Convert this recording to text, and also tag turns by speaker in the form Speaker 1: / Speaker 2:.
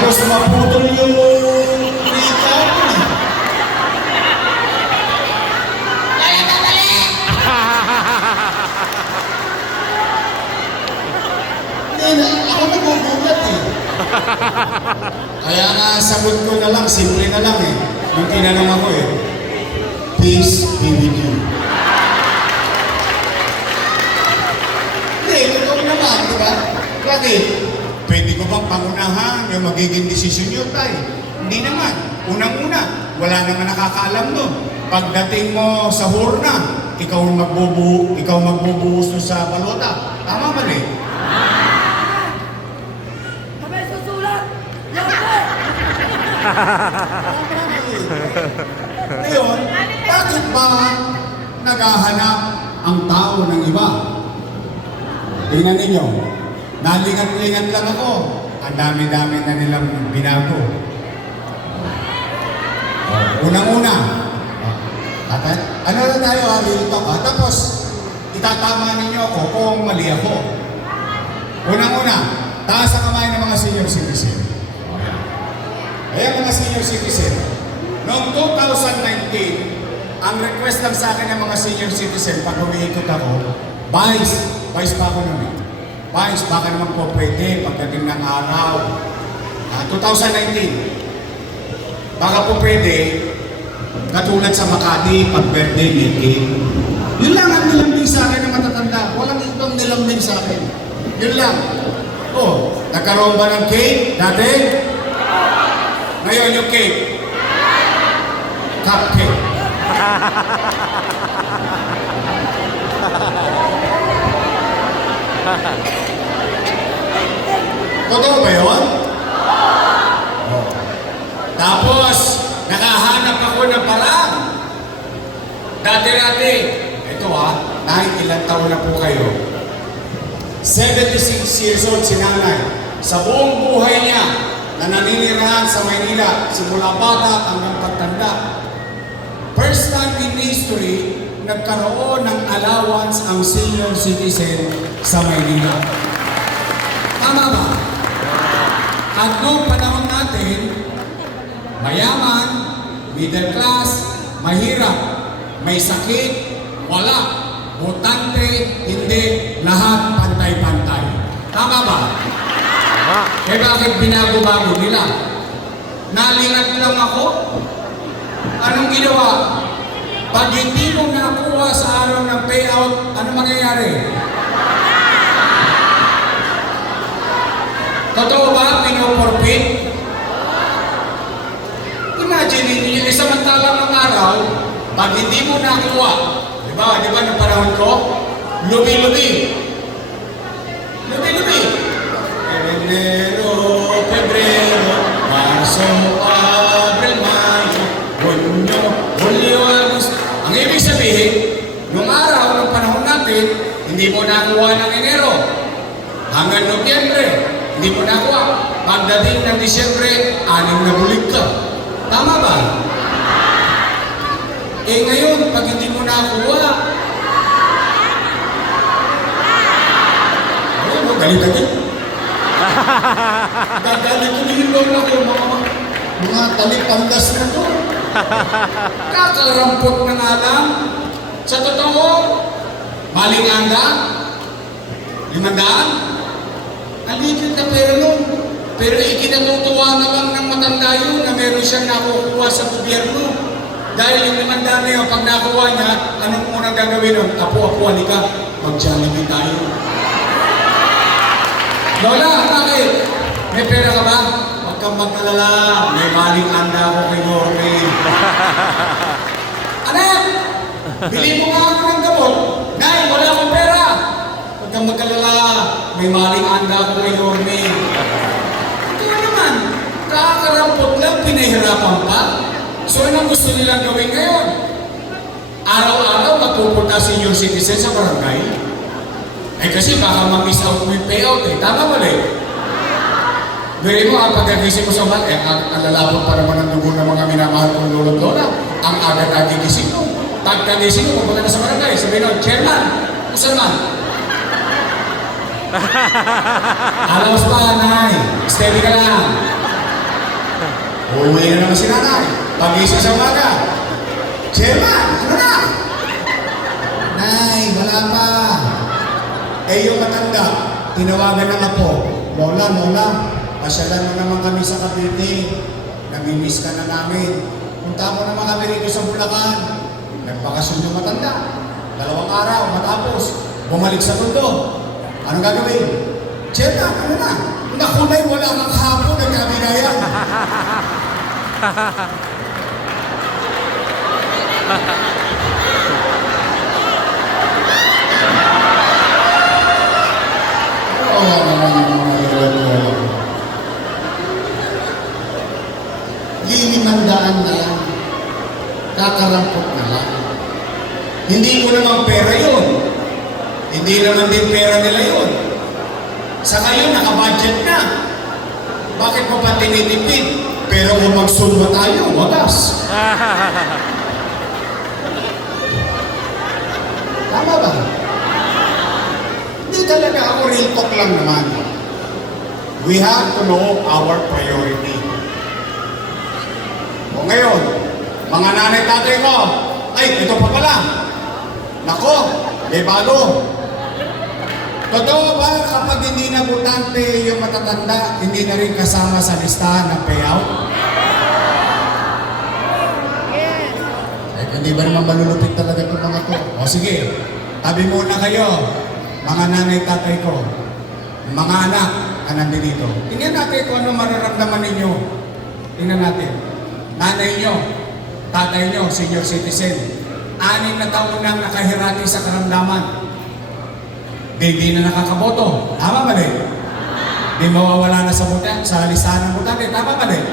Speaker 1: Halos maputol yung kita.
Speaker 2: Kaya ka mali!
Speaker 1: Hindi na, ako nagugulat eh. Kaya nga sagot ko na lang, simple na lang eh. Nung tinanong ako eh, Peace be with you. Hindi, ikaw naman, di ba? Bakit? Pwede ko bang pangunahan yung magiging desisyon nyo, tay? Hindi naman. Unang-una, wala naman nakakaalam doon. Pagdating mo sa hurna, ikaw magbubu ikaw magbubuhos doon sa balota. Tama ba eh?
Speaker 2: Kami susulat!
Speaker 1: Ngayon, bakit ba naghahanap ang tao ng iba? Tingnan ninyo, nalingat-lingat lang ako. Ang dami-dami na nilang binago. Oh, Unang-una, oh, tatay, ano na tayo real talk ha? Tapos, itatama ninyo ako kung mali ako. Unang-una, taas ang kamay ng mga senior citizen. Ayan mga senior citizen, noong 2019, ang request lang sa akin ng mga senior citizen pag umiikot ako, Vice, Vice pa ako nun eh. Vice, baka naman po pwede pagdating ng araw. Ah, 2019, baka po pwede, katulad sa Makati, pag birthday meeting. Yun lang ang nilambing sa akin ng matatanda. Walang ibang nilambing sa akin. Yun lang. Oh, nagkaroon ba ng cake dati? Ngayon yung cake. Cupcake. Totoo ba yun? Oo. Tapos, nakahanap ako ng parang. Dati-dati, ito ha, kahit ilang taon na po kayo, 76 years old si nanay. Sa buong buhay niya na naninirahan sa Maynila, simula bata hanggang pagtanda. First time in history, nagkaroon ng allowance ang senior citizen sa Maynila. Tama ba? At noong panahon natin, mayaman, middle class, mahirap, may sakit, wala. Botante, hindi, lahat pantay-pantay. Tama ba? Eh bakit binago-bago nila? Nalingat lang ako? Anong ginawa? Pag hindi mo nakuha sa araw ng payout, ano mangyayari? Totoo ba? Pinoporpit? Imagine ninyo, eh, samantalang ang araw, pag hindi mo nakuha, di ba, di ba, ng panahon ko, lubi-lubi. Lubi-lubi. Enero, Tama ba? Eh ngayon, pag hindi mo nakuha, ayun mo, galit-galit. Gagalit ko din lang ako, mga, mga talipandas na to. Kakarampot na nga lang. Sa totoo, maling anda, limandaan, Aligid na pera nun. Pero ikinatutuwa na lang ng matanda yun na meron siyang nakukuha sa gobyerno. Dahil yung limanda na yun, pag nakuha niya, anong unang gagawin nun? Apo-apo, halika, mag-jollibee tayo. Lola, bakit? May pera ka ba? Huwag kang mag-alala. May maling anda ako kay Norme. Anak! Bili mo nga ako ng gamot. Nay, wala akong pera. Huwag kang mag-alala. May maling anda ako kay Norme. Kakarampot lang, pinahirapan pa. So, anong gusto nilang gawin ngayon? Araw-araw magpupunta senior citizen sa barangay. Eh kasi baka ma-miss out yung payout eh. Tama ba eh? Gawin mo, ang pagkagising mo sa umaga, eh, ang, ang lalapot pa naman ng dugo ng mga minamahal kong lolo lola. Ang agad-agad gising mo. Pagkagising mo, pupunta na sa barangay. Sabihin mo, Chairman, kung man? Alam pa, Nay. Steady ka lang. Naman si nanay. Pag-isip sa umaga. Chairman, ano na? Nay, wala pa. Eh yung matanda, tinawagan ng apo. Lola, Lola, pasyalan mo naman kami sa Cavite. Namimiss ka na namin. Punta mo naman kami rito sa Bulacan. Nagpakasyon yung matanda. Dalawang araw, matapos, bumalik sa mundo. Anong gagawin? Chairman, ano na? Nakulay, wala kang hapon, nagkabinayan. Liming ng daan na. Kakarampot na lang. Hindi ko naman pera yun. Hindi naman din pera nila yun. Sa ngayon, nakabudget na. Bakit mo pa tinitipid? Pero kung magsulwa tayo, wagas. Tama ba? Hindi talaga ako real talk lang naman. We have to know our priority. O ngayon, mga nanay tatay ko, ay, ito pa pala. Nako, may bago. Totoo ba kapag hindi na butante yung matatanda, hindi na rin kasama sa listahan ng payout? Eh, hindi ba naman malulupit talaga itong mga to? O sige, tabi muna kayo, mga nanay tatay ko, mga anak na nandito. Tingnan natin kung ano mararamdaman ninyo. Tingnan natin. Nanay nyo, tatay nyo, senior citizen, anim na taon nang nakahirati sa karamdaman. Di, na nakakaboto. Tama ba din? Di mawawala na sa buta, sa listahan ng butante. Tama ba din?